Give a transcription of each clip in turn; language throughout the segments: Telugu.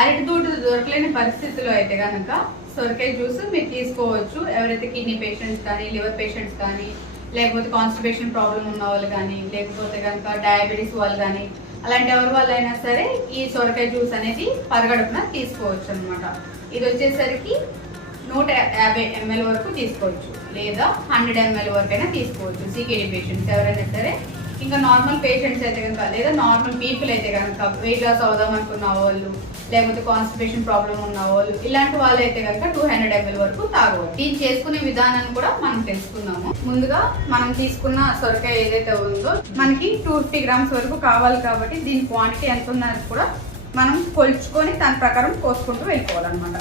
అరటి దూడ దొరకలేని పరిస్థితిలో అయితే కనుక సొరకాయ జ్యూస్ మీరు తీసుకోవచ్చు. ఎవరైతే కిడ్నీ పేషెంట్స్ కానీ, లివర్ పేషెంట్స్ కానీ, లేకపోతే కాన్స్టిపేషన్ ప్రాబ్లం ఉన్న వాళ్ళు కానీ, లేకపోతే కనుక డయాబెటీస్ వాళ్ళు కానీ, అలాంటి ఎవరి వాళ్ళైనా సరే ఈ సొరకాయ జ్యూస్ అనేది పరగడుపున తీసుకోవచ్చు అనమాట. ఇది వచ్చేసరికి 150 ml వరకు తీసుకోవచ్చు, లేదా 100 ml వరకైనా తీసుకోవచ్చు. సికేడీ పేషెంట్స్ ఎవరైనా సరే, ఇంకా నార్మల్ పేషెంట్స్ అయితే కనుక, లేదా నార్మల్ పీపుల్ అయితే కనుక వెయిట్ లాస్ అవుదాం అనుకున్న వాళ్ళు, లేకపోతే కాన్స్టిపేషన్ ప్రాబ్లం ఉన్న వాళ్ళు, ఇలాంటి వాళ్ళు అయితే కనుక 200 ml వరకు తాగవచ్చు. దీన్ని చేసుకునే విధానాన్ని కూడా మనం తెలుసుకుందాము. ముందుగా మనం తీసుకున్న సొరకాయ ఏదైతే ఉందో మనకి 250 grams వరకు కావాలి కాబట్టి దీని క్వాంటిటీ ఎంత ఉన్నది కూడా మనం కొలుచుకొని దాని ప్రకారం కోసుకుంటూ వెళ్ళిపోవాలన్నమాట.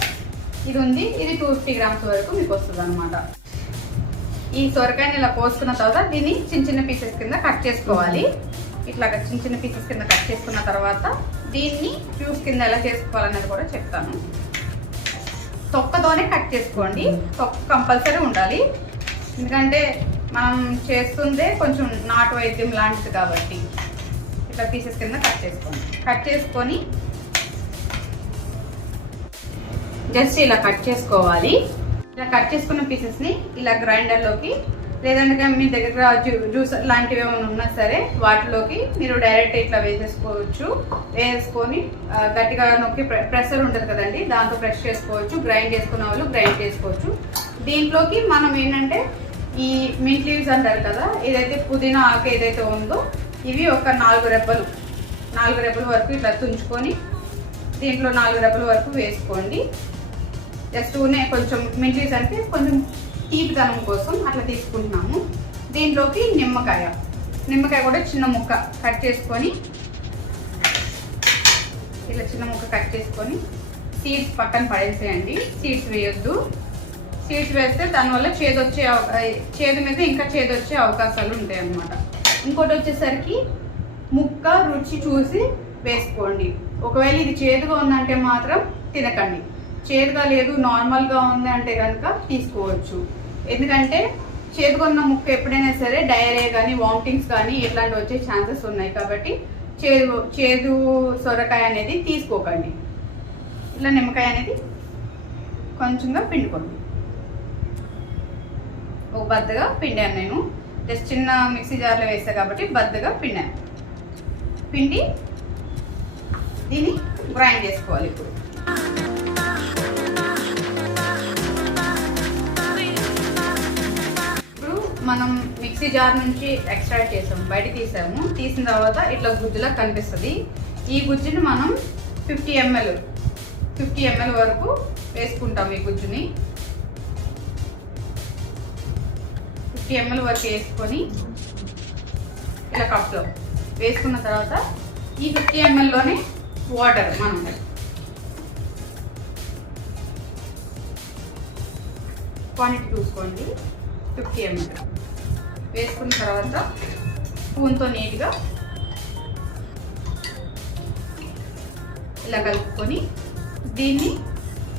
ఇది ఉంది, ఇది 250 grams వరకు మీకు వస్తుంది అనమాట. ఈ సొరకాయని ఇలా కోసుకున్న తర్వాత దీన్ని చిన్న చిన్న పీసెస్ కింద కట్ చేసుకోవాలి. ఇట్లా చిన్న చిన్న పీసెస్ కింద కట్ చేసుకున్న తర్వాత దీన్ని జ్యూస్ కింద ఎలా చేసుకోవాలనేది కూడా చెప్తాను. తొక్కతోనే కట్ చేసుకోండి, తొక్క కంపల్సరీ ఉండాలి. ఎందుకంటే మనం చేస్తుందే కొంచెం నాటు వైద్యం లాంటిది కాబట్టి ఇట్లా పీసెస్ కింద కట్ చేసుకొని జస్ట్ ఇలా కట్ చేసుకోవాలి. ఇలా కట్ చేసుకున్న పీసెస్ని ఇలా గ్రైండర్లోకి, లేదంటే మీ దగ్గర జ్యూస్ లాంటివి ఏమైనా ఉన్నా సరే వాటిలోకి మీరు డైరెక్ట్ ఇట్లా వేసేసుకోవచ్చు. వేసుకొని గట్టిగా నొక్కి ప్రెషర్ ఉంటుంది కదండి, దాంతో ప్రెస్ చేసుకోవచ్చు. గ్రైండ్ చేసుకున్న వాళ్ళు గ్రైండ్ చేసుకోవచ్చు. దీంట్లోకి మనం ఏంటంటే ఈ మింట్ లీవ్స్ అంటారు కదా, ఏదైతే పుదీనా ఆకు ఏదైతే ఉందో ఇవి ఒక 4 రెబ్బలు వరకు ఇట్లా తుంచుకొని దీంట్లో 4 రెబ్బల వరకు వేసుకోండి. జస్ట్ కొంచెం మింట్ లీవ్స్ అంటే కొంచెం తీపిదనం కోసం అట్లా తీసుకుంటున్నాము. దీంట్లోకి నిమ్మకాయ కూడా చిన్న ముక్క కట్ చేసుకొని ఇలా చిన్న ముక్క కట్ చేసుకొని సీడ్స్ పక్కన పడేసేయండి. సీడ్స్ వేయొద్దు. సీడ్స్ వేస్తే దానివల్ల చేదు మీద ఇంకా చేదు వచ్చే అవకాశాలు ఉంటాయి అన్నమాట. ఇంకోటి వచ్చేసరికి ముక్క రుచి చూసి వేసుకోండి. ఒకవేళ ఇది చేదుగా ఉందంటే మాత్రం తినకండి. చేదుగా లేదు, నార్మల్గా ఉంది అంటే కనుక తీసుకోవచ్చు. ఎందుకంటే చేదుకున్న ముక్క ఎప్పుడైనా సరే డయేరియా కానీ, వామిటింగ్స్ కానీ ఇట్లాంటివి వచ్చే ఛాన్సెస్ ఉన్నాయి కాబట్టి చేదు సొరకాయ అనేది తీసుకోకండి. ఇలా నిమ్మకాయ అనేది కొంచెంగా పిండుకోండి. ఒక బద్దగా పిండాను నేను, జస్ట్ చిన్న మిక్సీ జార్లో వేస్తాను కాబట్టి బద్దగా పిండి దీన్ని గ్రైండ్ చేసుకోవాలి. ఇప్పుడు మనం మిక్సీ జార్ నుంచి ఎక్స్ట్రాక్ట్ చేసాము, బయట తీసిన తర్వాత ఇట్లా గుజ్జులా కనిపిస్తుంది. ఈ గుజ్జుని మనం 50 ml వరకు వేసుకుంటాం. ఈ గుజ్జుని 50 ml వరకు వేసుకొని ఇలా కప్లో వేసుకున్న తర్వాత ఈ 50 mlలోనే వాటర్ మనం క్వాంటిటీ చూసుకోండి. 50 ml వేసుకున్న తర్వాత స్పూన్తో నీట్గా ఇలా కలుపుకొని దీన్ని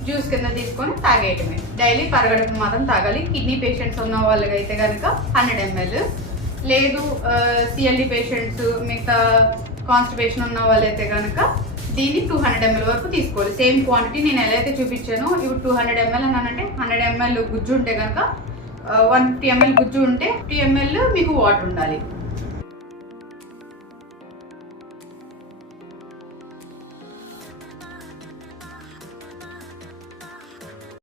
జ్యూస్ కింద తీసుకొని తాగేయటమే. డైలీ పరగడుపు మాత్రం తాగాలి. కిడ్నీ పేషెంట్స్ ఉన్న వాళ్ళకి అయితే కనుక 100 ml, లేదు సిఎల్డి పేషెంట్స్, మిగతా కాన్స్టిపేషన్ ఉన్న వాళ్ళైతే కనుక దీన్ని 200 ml వరకు తీసుకోవాలి. సేమ్ క్వాంటిటీ నేను ఎలా అయితే చూపించానో ఇప్పుడు 200 ml అన్నానంటే 100 ml గుజ్జు ఉంటే కనుక 150 ml గుజ్జు ఉంటే 50 ml మీకు వాటర్ ఉండాలి.